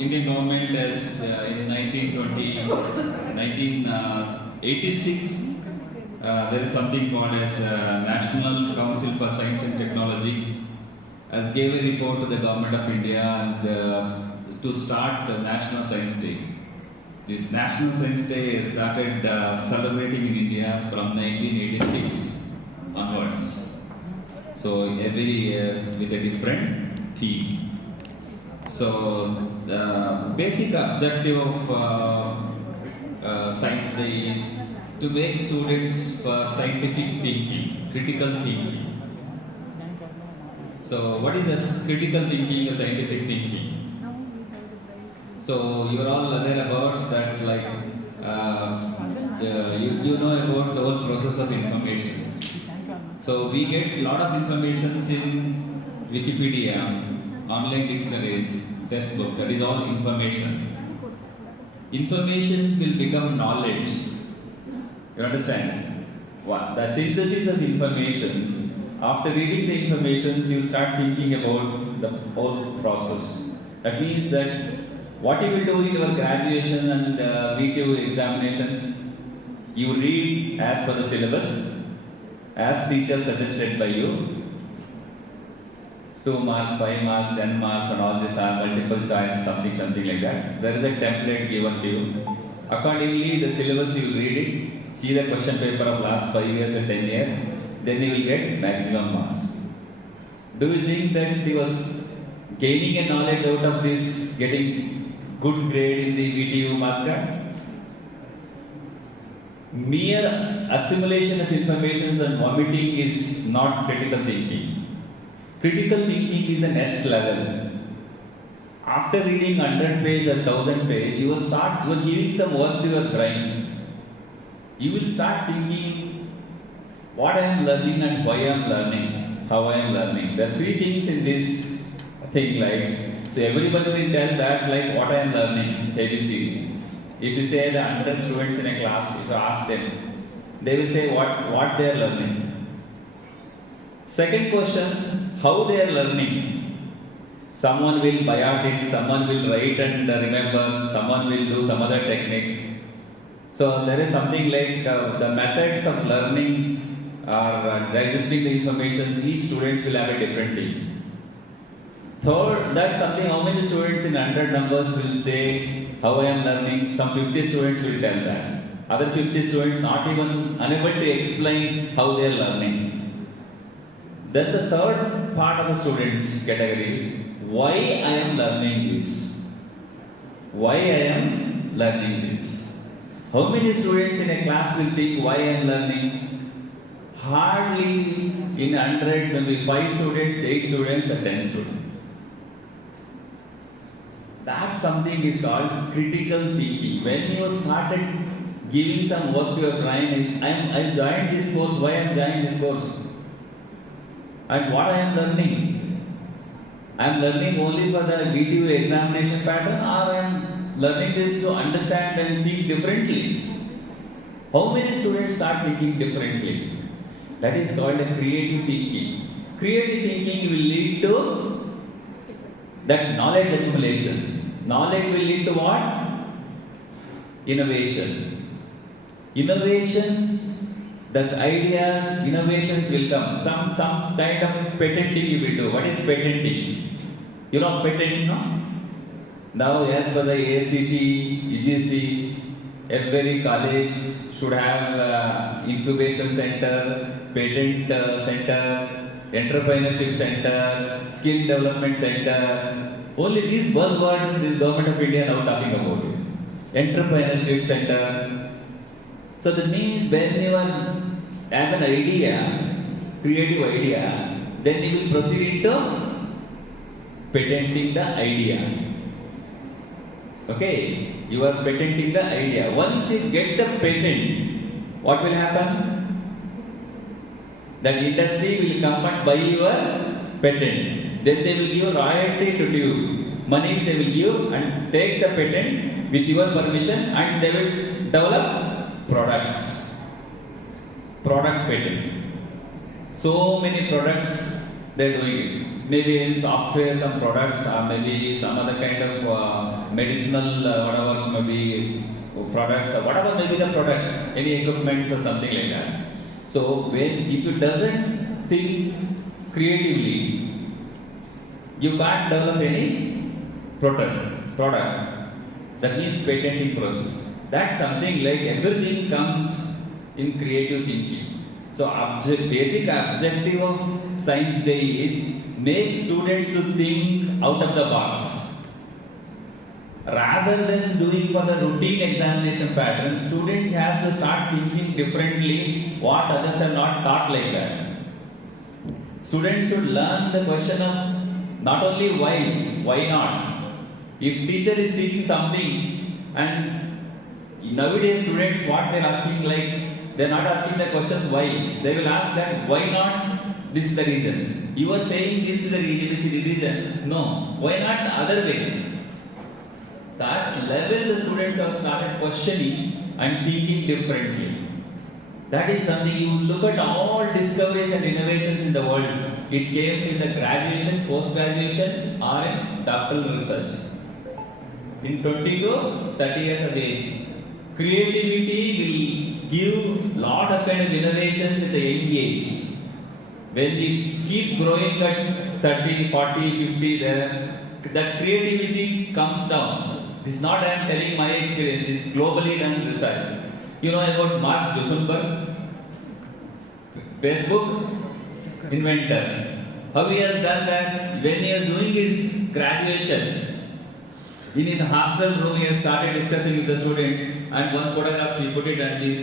Indian government has in 1986 there is something called as National Council for Science and Technology has gave a report to the government of India and to start the National Science Day. This National Science Day started celebrating in India from 1986 onwards. So every year with a different theme. So the basic objective of Science Day is to make students for scientific thinking, critical thinking. So what is this critical thinking or scientific thinking? So you are all aware about that, like you know about the whole process of information. So we get a lot of information in Wikipedia, online dictionaries, textbook, that is all information. Information will become knowledge. You understand? The synthesis of information. After reading the information, you will start thinking about the whole process. That means that what you will do in your graduation and VTU examinations, you read as per the syllabus, as teachers suggested by you. 2 marks, 5 marks, 10 marks and all this are multiple choice, something like that. There is a template given to you. Accordingly, the syllabus you will read it, see the question paper of last 5 years and 10 years, then you will get maximum marks. Do you think that he was gaining a knowledge out of this, getting good grade in the VTU marks card? Mere assimilation of information and vomiting is not critical thinking. Critical thinking is the next level. After reading 100 page or 1000 page, you are giving some work to your brain. You will start thinking what I am learning and why I am learning, how I am learning. There are 3 things in this thing, like, so everybody will tell that, like, what I am learning, ABC. If you say the 100 students in a class, if you ask them, they will say what they are learning. Second question is how they are learning. Someone will by heart it, someone will write and remember, someone will do some other techniques. So there is something like the methods of learning or digesting the information, each students will have a different thing. Third, that's something how many students in 100 numbers will say how I am learning. Some 50 students will tell that. Other 50 students not even unable to explain how they are learning. Then the third part of the students category, why I am learning this? Why I am learning this? How many students in a class will think why I am learning? Hardly in 100, maybe 5 students, 8 students or 10 students. That something is called critical thinking. When you started giving some work to your brain, I joined this course, why I am joining this course? And what I am learning? I am learning only for the VTU examination pattern, or I am learning this to understand and think differently. How many students start thinking differently? That is called a creative thinking. Creative thinking will lead to that knowledge accumulation. Knowledge will lead to what? Innovation. Innovations, thus ideas, innovations will come. Some kind of patenting you will do. What is patenting? You know patent, no? Now, as per the ACT, IIC, every college should have incubation center, patent center, entrepreneurship center, skill development center. Only these buzzwords this government of India now talking about it. Entrepreneurship center. So that means when you have an idea, creative idea, then you will proceed into patenting the idea. Okay, you are patenting the idea. Once you get the patent, what will happen? That industry will come and buy your patent. Then they will give royalty to you. Money they will give and take the patent with your permission, and they will develop products. Product patent. So many products they are doing it. Maybe in software some products, or maybe some other kind of medicinal, whatever maybe products or whatever maybe the products, any equipments or something like that. So if it doesn't think creatively, you can't develop any product. That means patenting process. That's something like everything comes in creative thinking. So basic objective of Science Day is make students to think out of the box. Rather than doing for the routine examination pattern, students have to start thinking differently what others are not taught like that. Students should learn the question of not only why not. If teacher is teaching something and nowadays students what they're asking like, they're not asking the questions why. They will ask that why not this is the reason. You are saying this is the reason. No, why not the other way? That level the students have started questioning and thinking differently. That is something you look at all discoveries and innovations in the world. It came in the graduation, post-graduation or in doctoral research. In 20 to 30 years of age. Creativity will give lot of kind of innovations at the young age. When we keep growing at 30, 40, 50 there, that creativity comes down. This is not I am telling my experience, this is globally done research. You know about Mark Zuckerberg, Facebook inventor. How he has done that? When he was doing his graduation, in his hostel room he has started discussing with the students and one photograph he put it on his